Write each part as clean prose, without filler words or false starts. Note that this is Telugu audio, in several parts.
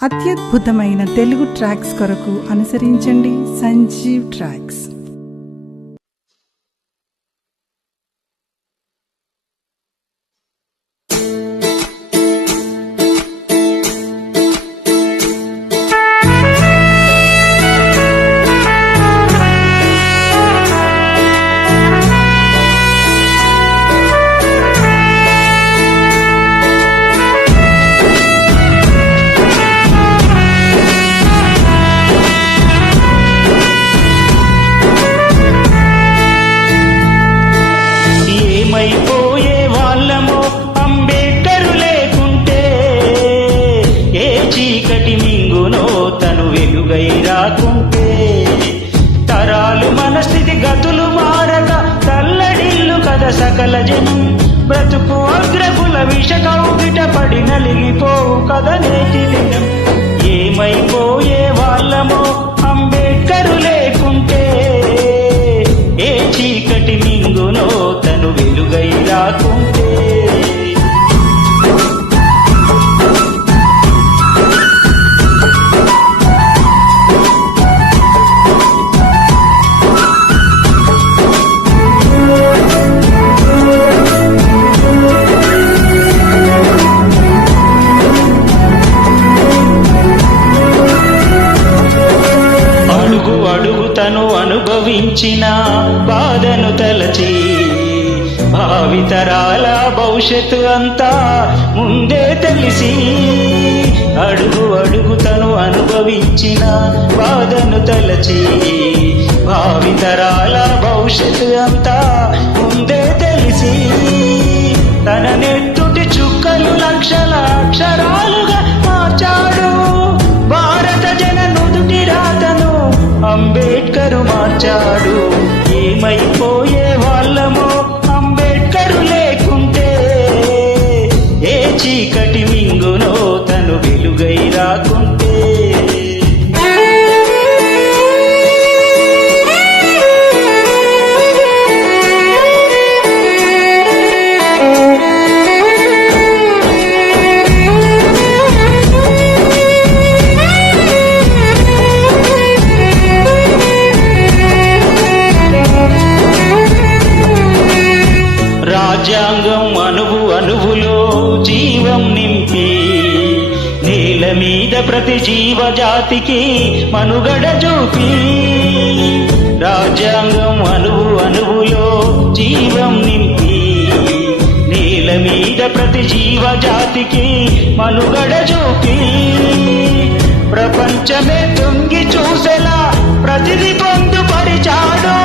అత్యద్భుతమైన తెలుగు ట్రాక్స్ కొరకు అనుసరించండి సంజీవ్ ట్రాక్స్. ఏమైపోయే వాళ్ళమో అంబేడ్కరు లేకుంటే, ఏ చీకటి మింగునో తను వెలుగై రాకుంటే, తరాలు మన స్థితి గతులు మారక తల్లడిల్లు కద సకల జనం, బ్రతుకు అగ్రకుల విష కౌగిట పడి నలిగిపోవు కద నేటి దినం. ఏమైపోయే వాళ్ళమో అంబేడ్కరు లేకుంటే, ఏ చీకటి మింగునో తను వెలుగై రాకుంటే. అడుగు అడుగు తను అనుభవించిన బాధను తలచి, భావితరాల భవిష్యత్తు అంతా ముందే తెలిసి, అడుగు అడుగు తను అనుభవించిన బాధను తలచి, భావితరాల భవిష్యత్తు అంతా ముందే తెలిసి, తన నెత్తుటి చుక్కలు లక్షల అక్షరాలుగా మార్చాడు భారత జన నుదుటి రాతను అంబేడ్కరు మార్చాడు. ఏమైపోయే వాళ్ళమో అంబేడ్కరు లేకుంటే, ఏ చీకటి మింగునో తను వెలుగై రాకుంటే. రాజ్యాంగం అణువు అణువులో జీవం నింపి, నేల మీద ప్రతి జీవజాతికి మనుగడ చూపి, రాజ్యాంగం అణువు అణువులో జీవం నింపి, నేల మీద ప్రతి జీవజాతికి మనుగడ చూపి, ప్రపంచమే తొంగి చూసేలా ప్రతిది పొందుపరిచాడు.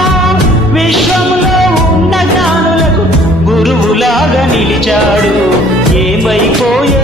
విశ్వంలో ఉన్న జ్ఞానులకు గురువులాగా నిలిచాడు. ఏమైపోయే